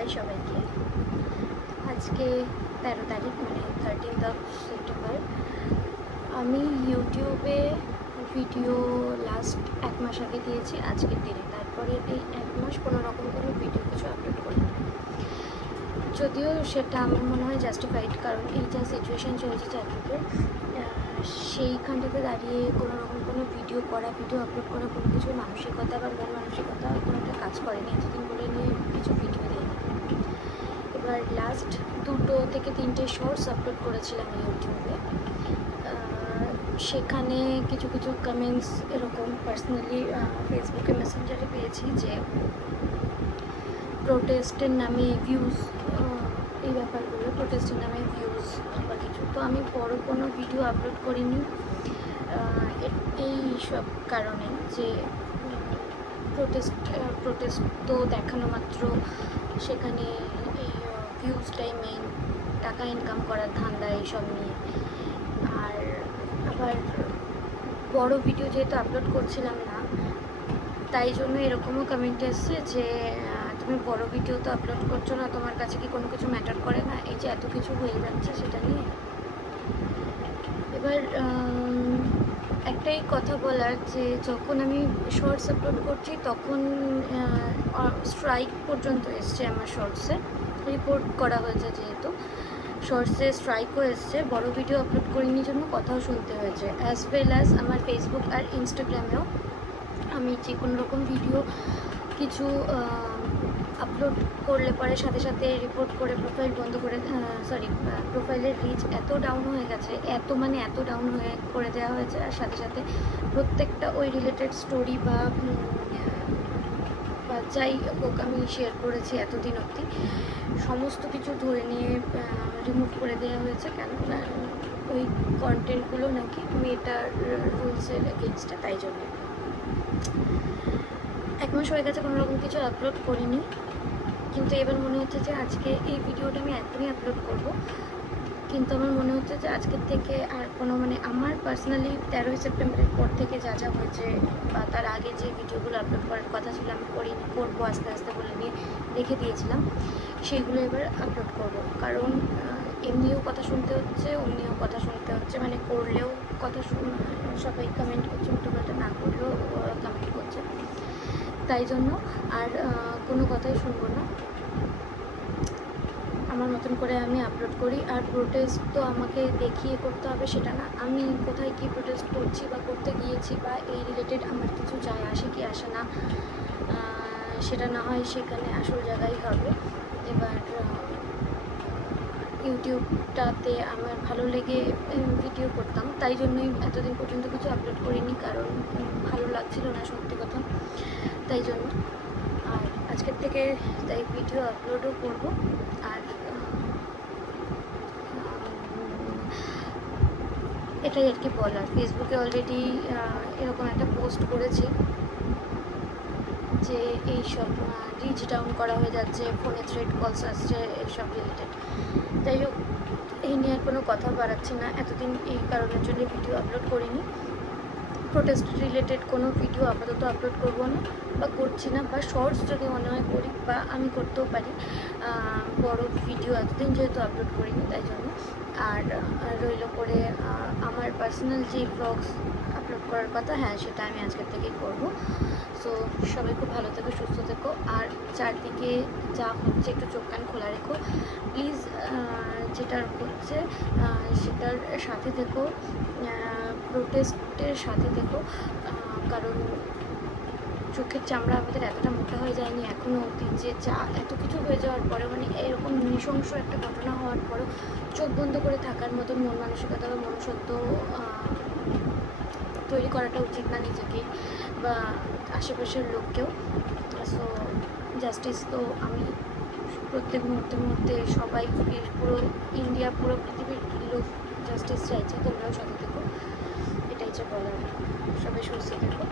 High সবাইকে। আজকে 13 তারিখ, মানে 13 সেপ্টেম্বর। আমি ইউটিউবে ভিডিও লাস্ট 1 মাস আগে দিয়েছি আজকের দিনে। তারপরে এই 1 মাস কোনো রকম কোনো ভিডিও কিছু আপলোড করিনি। যদিও সেটা আমার মনে হয় জাস্টিফাইড, কারণ এই যা সিচুয়েশান চলছে চারদিকে, সেইখানটাতে দাঁড়িয়ে কোনো রকম কোনো ভিডিও আপলোড করা কোনো কিছু মানসিকতা বা মন মানসিকতা কোনো একটা কাজ করেনি। এতদিন বলে নিয়ে কিছু ভিডিও দিইনি। এবার লাস্ট 2 থেকে 3টে শর্টস আপলোড করেছিলাম ইউটিউবে। সেখানে কিছু কিছু কমেন্টস এরকম পার্সোনালি ফেসবুকে মেসেঞ্জারে পেয়েছি যে প্রোটেস্টের নামে ভিউজ, এই ব্যাপারগুলো, প্রোটেস্টের নামে ভিউজ বা কিছু। তো আমি বড় কোনো ভিডিও আপলোড করিনি এই সব কারণে, যে প্রোটেস্ট তো দেখানো মাত্র সেখানে এই ভিউজটাই মেইন, টাকা ইনকাম করার ধান্দা এইসব নিয়ে। আর আবার বড় ভিডিও যেহেতু আপলোড করছিলাম না, তাই জন্য এরকমও কমেন্ট এসছে যে তুমি বড় ভিডিও তো আপলোড করছো না, তোমার কাছে কি কোনো কিছু ম্যাটার করে না, এই যে এত কিছু হয়ে যাচ্ছে সেটা নিয়ে। এবার একটাই কথা বলার, যে যখন আমি শর্টস আপলোড করছি তখন স্ট্রাইক পর্যন্ত এসছে আমার শর্টসে, রিপোর্ট করা হয়েছে যেহেতু শর্টসে স্ট্রাইকও এসছে। বড় ভিডিও আপলোড করিনি জন্য কথাও শুনতে হয়েছে। অ্যাজ ওয়েল অ্যাজ আমার ফেসবুক আর ইনস্টাগ্রামেও আমি যে কোনো রকম ভিডিও কিছু আপলোড করলে পরে সাথে সাথে রিপোর্ট করে প্রোফাইল বন্ধ করে, প্রোফাইলের রিচ এত ডাউন হয়ে গেছে, এত ডাউন হয়ে করে দেওয়া হয়েছে। আর সাথে সাথে প্রত্যেকটা ওই রিলেটেড স্টোরি বা যাই হোক আমি শেয়ার করেছি এতদিন অবধি, সমস্ত কিছু ধরে নিয়ে রিমুভ করে দেওয়া হয়েছে। কেন না ওই কন্টেন্টগুলো নাকি মেটার রুলসের এগেনস্টে, তাই জন্য 1 মাস হয়ে গেছে কোনো রকম কিছু আপলোড করিনি। কিন্তু এবার মনে হচ্ছে যে আজকে এই ভিডিওটা আমি একদমই আপলোড করব, কিন্তু আমার মনে হচ্ছে যে আজকের থেকে আর কোনো, মানে আমার পার্সোনালি 13ই সেপ্টেম্বরের পর থেকে যা যা হয়েছে বা তার আগে যে ভিডিওগুলো আপলোড করার কথা ছিল আমি করবো আস্তে আস্তে বলে নিয়ে রেখে দিয়েছিলাম, সেইগুলো এবার আপলোড করব। কারণ এমনিও কথা শুনতে হচ্ছে, অমনিও কথা শুনতে হচ্ছে, মানে করলেও কথা সবাই কমেন্ট করছে, উল্টোপাল্টা না করলেও কমেন্ট করছে, তাই জন্য আর কোনো কথাই শুনবো না। আমার মতন করে আমি আপলোড করি। আর প্রোটেস্ট তো আমাকে দেখিয়ে করতে হবে সেটা না, আমি কোথায় কী প্রোটেস্ট করছি বা করতে গিয়েছি বা এই রিলেটেড আমার কিছু যায় আসে কি আসে না, সেটা না হয় সেখানে আসল জায়গায় হবে। এবার ইউটিউবটাতে আমার ভালো লেগে ভিডিও করতাম, তাই জন্যই এতদিন পর্যন্ত কিছু আপলোড করিনি, কারণ ভালো লাগছিল না সত্যি কথা, তাই জন্য। আর আজকের থেকে তাই ভিডিও আপলোডও করব। আর এটাই আর কি বলার। ফেসবুকে অলরেডি এরকম একটা পোস্ট করেছি যে এইসব রিচ ডাউন করা হয়ে যাচ্ছে, ফোনে থ্রেড কলস আসছে, এইসব রিলেটেড। যাই হোক, এই নিয়ে আর কোনো কথা বাড়াচ্ছি না, এতদিন এই কারণের জন্য ভিডিও আপলোড করিনি। প্রোটেস্ট রিলেটেড কোনো ভিডিও আপাতত আপলোড করবো না বা করছি না, বা শর্টস যদি মনে হয় করি বা আমি করতেও পারি, বড় ভিডিও এতদিন যেহেতু আপলোড করিনি তাই জন্য। আর রইল করে আমার পার্সোনাল যে ব্লগস আপলোড করার কথা, হ্যাঁ সেটা আমি আজকের থেকেই করবো। সো সবাই খুব ভালো থেকো, সুস্থ থেকো, আর চারদিকে যা হচ্ছে একটু চোখ কান খোলা রেখো প্লিজ। যেটা হচ্ছে সেটার সাথে থেকো, প্রোটেস্টের সাথে থেকো, কারণ চোখের চামড়া আমাদের এতটা মোটা হয়ে যায়নি এখনও অবধি, যে যা এত কিছু হয়ে যাওয়ার পরে, মানে এরকম নৃশংস একটা ঘটনা হওয়ার পরও চোখ বন্ধ করে থাকার মতন মন মানসিকতা বা মনুষ্যত্ব তৈরি করাটা উচিত না নিজেকে বা আশেপাশের লোককেও। সো জাস্টিস তো আমি প্রত্যেক মুহূর্তে সবাই, পুরো ইন্ডিয়া, পুরো পৃথিবীর লোক জাস্টিস চাইছে, তোমরাও সাথে থেকো, এটাই যে বলার। সবাই সুস্থ থেকো।